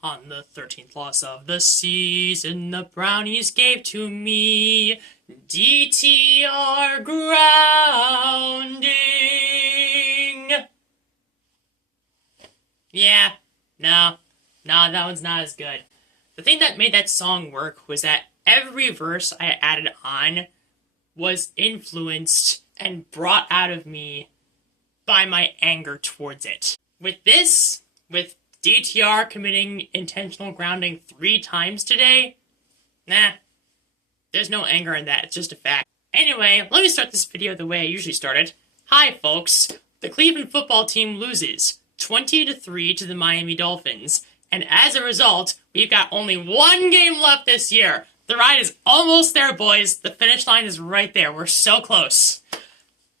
On the 13th loss of the season, the Brownies gave to me DTR grounding. Yeah, no, that one's not as good. The thing that made that song work was that every verse I added on was influenced and brought out of me by my anger towards it. With DTR committing intentional grounding 3 times today, there's no anger in that, it's just a fact. Anyway, let me start this video the way I usually start it. Hi folks, the Cleveland football team loses 20-3 to the Miami Dolphins, and as a result, we've got only 1 game left this year. The ride is almost there, boys. The finish line is right there. We're so close.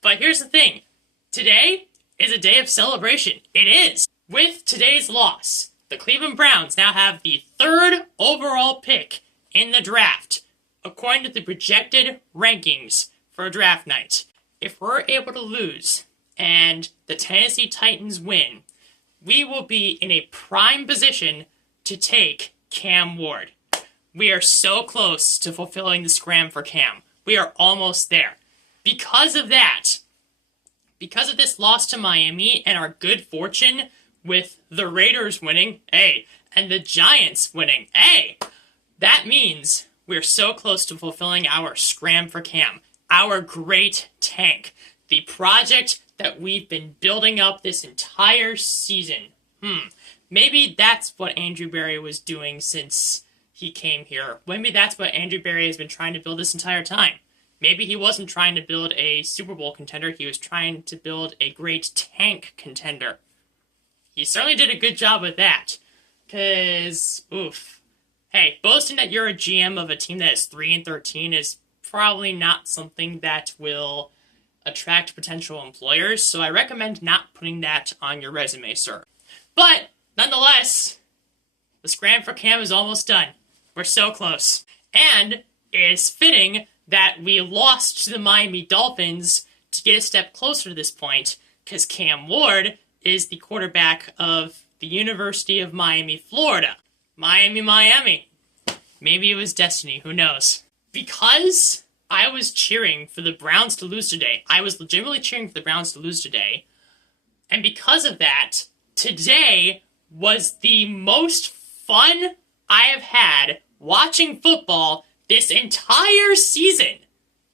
But here's the thing. Today is a day of celebration. It is. With today's loss, the Cleveland Browns now have the 3rd overall pick in the draft, according to the projected rankings for draft night. If we're able to lose and the Tennessee Titans win, we will be in a prime position to take Cam Ward. We are so close to fulfilling the Scram for Cam. We are almost there. Because of that, because of this loss to Miami and our good fortune with the Raiders winning, and the Giants winning, that means we're so close to fulfilling our Scram for Cam, our great tank, the project that we've been building up this entire season. Maybe that's what Andrew Berry was doing since he came here. Maybe that's what Andrew Berry has been trying to build this entire time. Maybe he wasn't trying to build a Super Bowl contender, he was trying to build a great tank contender. He certainly did a good job with that. Cause, boasting that you're a GM of a team that is 3-13 is probably not something that will attract potential employers, so I recommend not putting that on your resume, sir. But, nonetheless, the Scram for Cam is almost done. We're so close. And it's fitting that we lost to the Miami Dolphins to get a step closer to this point, because Cam Ward is the quarterback of the University of Miami, Florida. Miami. Maybe it was destiny, who knows? Because I was cheering for the Browns to lose today, I was legitimately cheering for the Browns to lose today, and because of that, today was the most fun I have had watching football this entire season,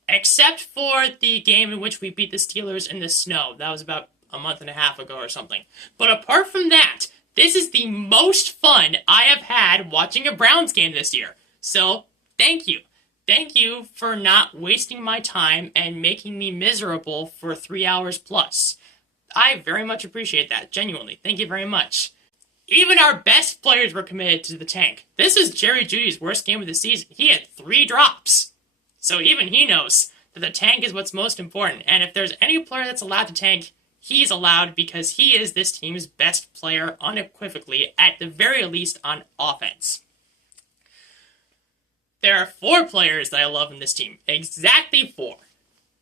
except for the game in which we beat the Steelers in the snow. That was about a month and a half ago or something. But apart from that, this is the most fun I have had watching a Browns game this year. So, thank you. Thank you for not wasting my time and making me miserable for 3 hours plus. I very much appreciate that, genuinely. Thank you very much. Even our best players were committed to the tank. This is Jerry Jeudy's worst game of the season. He had 3 drops. So even he knows that the tank is what's most important. And if there's any player that's allowed to tank, he's allowed because he is this team's best player unequivocally, at the very least on offense. There are 4 players that I love in this team. Exactly 4.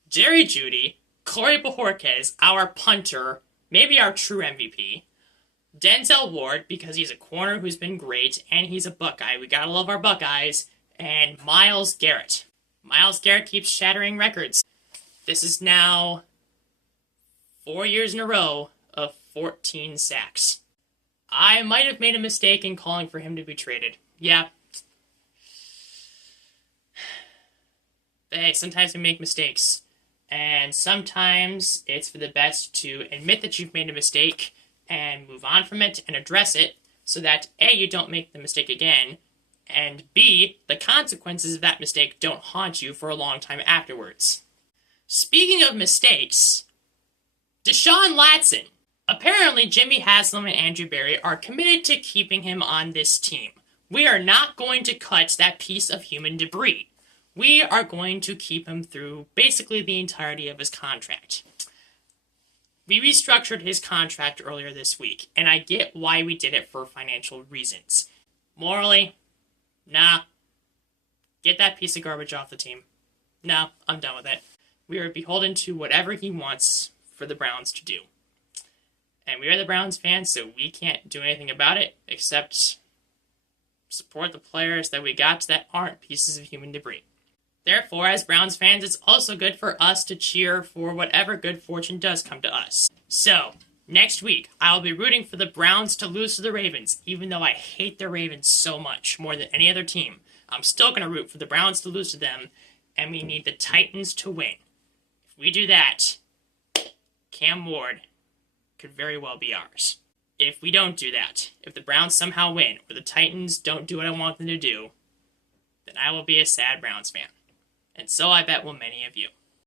Jerry Jeudy, Corey Bojorquez, our punter, maybe our true MVP, Denzel Ward, because he's a corner who's been great, and he's a Buckeye. We gotta love our Buckeyes. And Myles Garrett. Myles Garrett keeps shattering records. This is now 4 years in a row of 14 sacks. I might have made a mistake in calling for him to be traded. Yeah. But hey, sometimes we make mistakes. And sometimes it's for the best to admit that you've made a mistake and move on from it and address it so that A, you don't make the mistake again, and B, the consequences of that mistake don't haunt you for a long time afterwards. Speaking of mistakes, Deshaun Watson. Apparently, Jimmy Haslam and Andrew Berry are committed to keeping him on this team. We are not going to cut that piece of human debris. We are going to keep him through basically the entirety of his contract. We restructured his contract earlier this week, and I get why we did it for financial reasons. Morally, nah. Get that piece of garbage off the team. No, I'm done with it. We are beholden to whatever he wants for the Browns to do. And we are the Browns fans, so we can't do anything about it, except support the players that we got that aren't pieces of human debris. Therefore, as Browns fans, it's also good for us to cheer for whatever good fortune does come to us. So, next week, I'll be rooting for the Browns to lose to the Ravens, even though I hate the Ravens so much, more than any other team. I'm still going to root for the Browns to lose to them, and we need the Titans to win. If we do that, Cam Ward could very well be ours. If we don't do that, if the Browns somehow win, or the Titans don't do what I want them to do, then I will be a sad Browns fan. And so I bet will many of you.